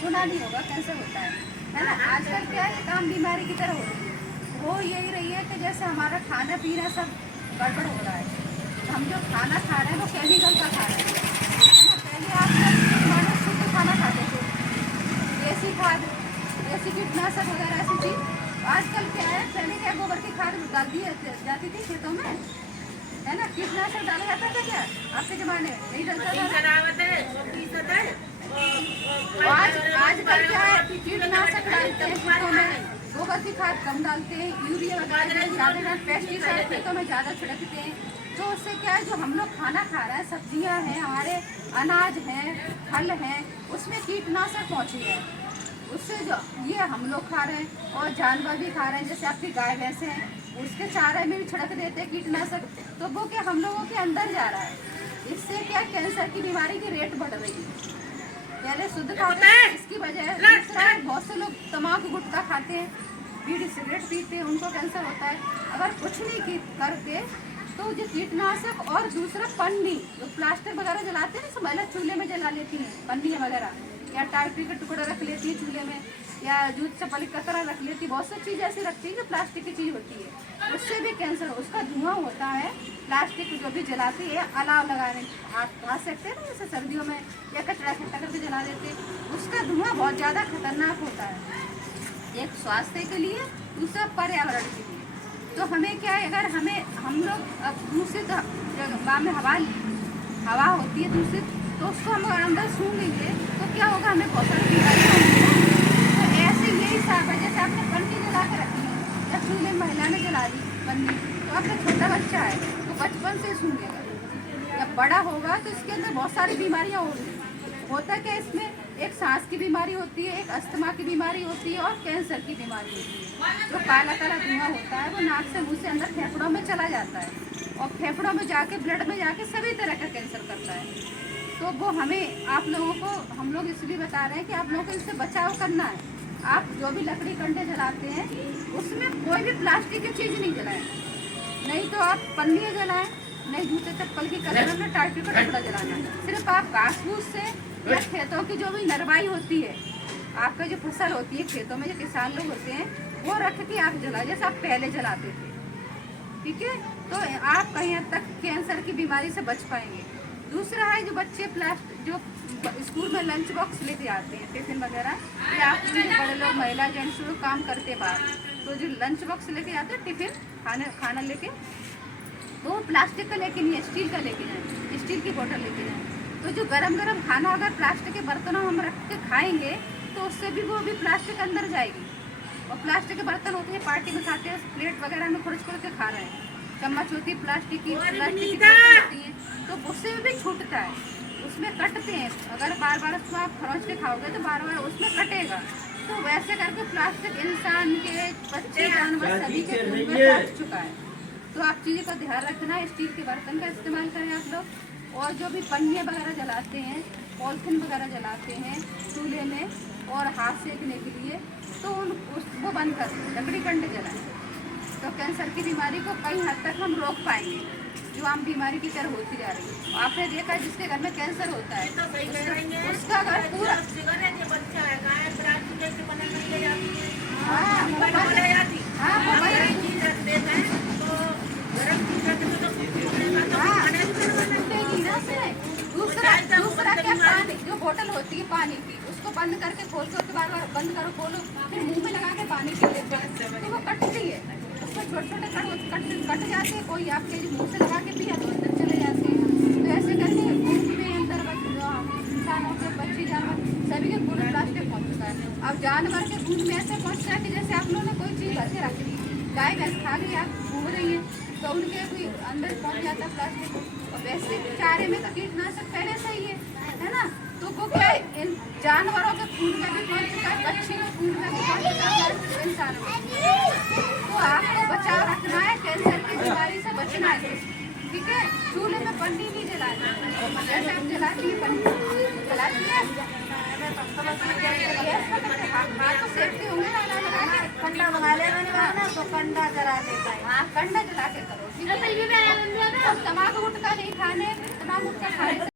सुना नहीं होगा कैंसर होता है ना। आजकल क्या है, काम बीमारी की तरह हो रही है। वो यही रही है कि जैसे हमारा खाना पीना सब गड़बड़ हो रहा है। हम जो खाना खा रहे हैं वो केमिकल का खा रहे हैं, है ना। पहले आप हमारे शुद्ध खाना खाते थे, देसी खाद, देसी कीटनाशक वगैरह ऐसी चीज। आजकल क्या है, पहले क्या गोबर की खाद डाल दी जाती थी खेतों में, है ना। कीटनाशक डाला जाता था क्या आपके जमाने में? नहीं डलता था। आजकल क्या है, कीटनाशक डालते हैं खेतों में, गोबर की खाद कम डालते हैं, यूरिया वगैरह ज़्यादा, पेस्टिसाइड खेतों में ज़्यादा छिड़कते हैं। तो उससे क्या है, जो हम लोग खाना खा रहे हैं, सब्जियां हैं हमारे, अनाज हैं, फल हैं, उसमें कीटनाशक पहुँची है। उससे जो ये हम लोग खा रहे हैं और जानवर भी खा रहे हैं, जैसे आपकी गाय भैंसे हैं, उसके चारे में भी छिड़क देते हैं कीटनाशक। तो वो क्या हम लोगों के अंदर जा रहा है। इससे क्या कैंसर की बीमारी की रेट बढ़ रही है। पहले शुद्ध खाते हैं, इसकी वजह दूसरा है, बहुत से लोग तम्बाकू गुटखा खाते हैं, बीड़ी सिगरेट पीते हैं, उनको कैंसर होता है। अगर कुछ नहीं करके तो जो कीटनाशक और दूसरा पन्नी, जो प्लास्टिक वगैरह जलाते हैं ना, महिला चूल्हे में जला लेती हैं पन्नी वगैरह, या टाइपी का टुकड़ा रख लेती है चूल्हे में, या जूत चप्पल की कतरा रख लेती है। बहुत सी चीज़ ऐसी रखती है जो प्लास्टिक की चीज़ होती है, उससे भी कैंसर, उसका धुआं होता है। प्लास्टिक जो भी जलाती है, अलाव लगाने आप खा सकते हैं ना, जैसे सर्दियों में, या कचरा इकट्ठा करके जला देते हैं, उसका धुआं बहुत ज़्यादा खतरनाक होता है, एक स्वास्थ्य के लिए, दूसरा पर्यावरण के लिए। तो हमें क्या है, अगर हम लोग अब दूषित में हवा होती है दूषित, तो उसको हम अगर अंदर सूंघेंगे तो क्या होगा, हमें बहुत सारी बीमारियाँ होंगी। तो ऐसे यही हिसाब है, जैसे आपने पन्नी जला के रखी है या चूल्हे महिला ने जला दी पन्नी, तो आपका छोटा बच्चा है तो बचपन से सूंघेगा, जब बड़ा होगा तो इसके अंदर बहुत सारी बीमारियाँ होंगी। होता क्या, इसमें एक सांस की बीमारी होती है, एक अस्थमा की बीमारी होती है और कैंसर की बीमारी होती है। जो काला काला धुआं होता है वो नाक से मुँह से अंदर फेफड़ों में चला जाता है, और फेफड़ों में जाके ब्लड में जाके सभी तरह का कैंसर करता है। तो वो हमें, आप लोगों को हम लोग इसलिए बता रहे हैं कि आप लोगों को इससे बचाव करना है। आप जो भी लकड़ी कंडे जलाते हैं उसमें कोई भी प्लास्टिक की चीज़ नहीं जलाएं, नहीं तो आप पन्नी जलाएं, नहीं जूते चप्पल की कतरा में टाइपी का टुकड़ा जलाना। सिर्फ आप घास फूस से या खेतों की जो भी नरवाई होती है, आपका जो फसल होती है खेतों में, जो किसान लोग होते हैं, वो रख के आप जलाएं जैसे आप पहले जलाते थे, ठीक है। तो आप कहीं हद तक कैंसर की बीमारी से बच पाएंगे। दूसरा है, जो बच्चे जो स्कूल में लंच बॉक्स लेके आते हैं, टिफिन वगैरह, या आप जो बड़े लोग, महिला जेंट्स लोग काम करते बाहर, तो जो लंच बॉक्स लेके आते हैं टिफिन खाना लेके, तो वो प्लास्टिक का लेके नहीं है, स्टील का लेके जाए, स्टील की बोतल लेके जाए। तो जो गरम गरम खाना अगर प्लास्टिक के बर्तनों में हम रख के खाएंगे तो उससे भी वो भी प्लास्टिक अंदर जाएगी। और प्लास्टिक के बर्तन होते हैं, पार्टी में खाते हैं, प्लेट वगैरह में खुरच खुरच के खा रहे हैं, चम्मच होती है प्लास्टिक की बोतल होती है, तो उससे भी छूटता है, उसमें कटते हैं। अगर बार बार उसको आप खरोच के खाओगे तो बार बार उसमें कटेगा। तो वैसे करके प्लास्टिक इंसान के, बच्चे, जानवर सभी के खून में पहुंच चुका है। तो आप चीज़ का ध्यान रखना, स्टील के बर्तन का इस्तेमाल करें आप लोग। और जो भी पन्नियाँ वगैरह जलाते हैं, पॉलिथीन वगैरह जलाते हैं चूल्हे में और हाथ सेकने के लिए, तो वो बंद कर दें, लकड़ी कंडे जलाएं। तो कैंसर की बीमारी को कई हद तक हम रोक पाएंगे, जो आम बीमारी की तरह होती जा रही है। आपने देखा जिसके घर में कैंसर होता है उसका घर पूरा, दूसरा क्या, पानी जो बोतल होती है पानी की, उसको बंद करके खोल के उसके बार बार बंद करो, खोलो, फिर मुंह में लगा के पानी पी लेते हैं, तो वो कटती है, उसमें छोटे छोटे कट जाते हैं। कोई आपके मुंह से लगा के पिया तो अंदर चले जाते हैं। तो ऐसे करके खून में अंदर इंसानों के, पक्षी, जानवर सभी के खून में प्लास्टिक पहुँच चुका है। अब जानवर के खून में ऐसे पहुँचता है कि जैसे आप लोगों ने कोई चीज़ भर के रख दी, गाय भैंस खा ली, आप घूम रही हैं, तो उनके भी अंदर पहुँच जाता है प्लास्टिक। और वैसे चारे में तो कीटनाशक पहले से ही है ना, तो वो क्या है, इन जानवरों के खून में भी पहुँच चुका है, पक्षी के खून में भी पहुँच चुका है, इंसानों में। तो आपको बचाव रखना है, कैंसर की बीमारी से बचना है, ठीक है। चूल्हे में पन्नी नहीं जलाना, जैसे आप जलाती है पन्नी जलाती है, हाथ तो सेकते होंगे ना, कंडा मंगा लेना तो कंडा जला देता है। हाँ, कंडा जला के करो, ठीक है। तम्बाकू गुटखा नहीं खाने, तम्बाकू गुटखा खाने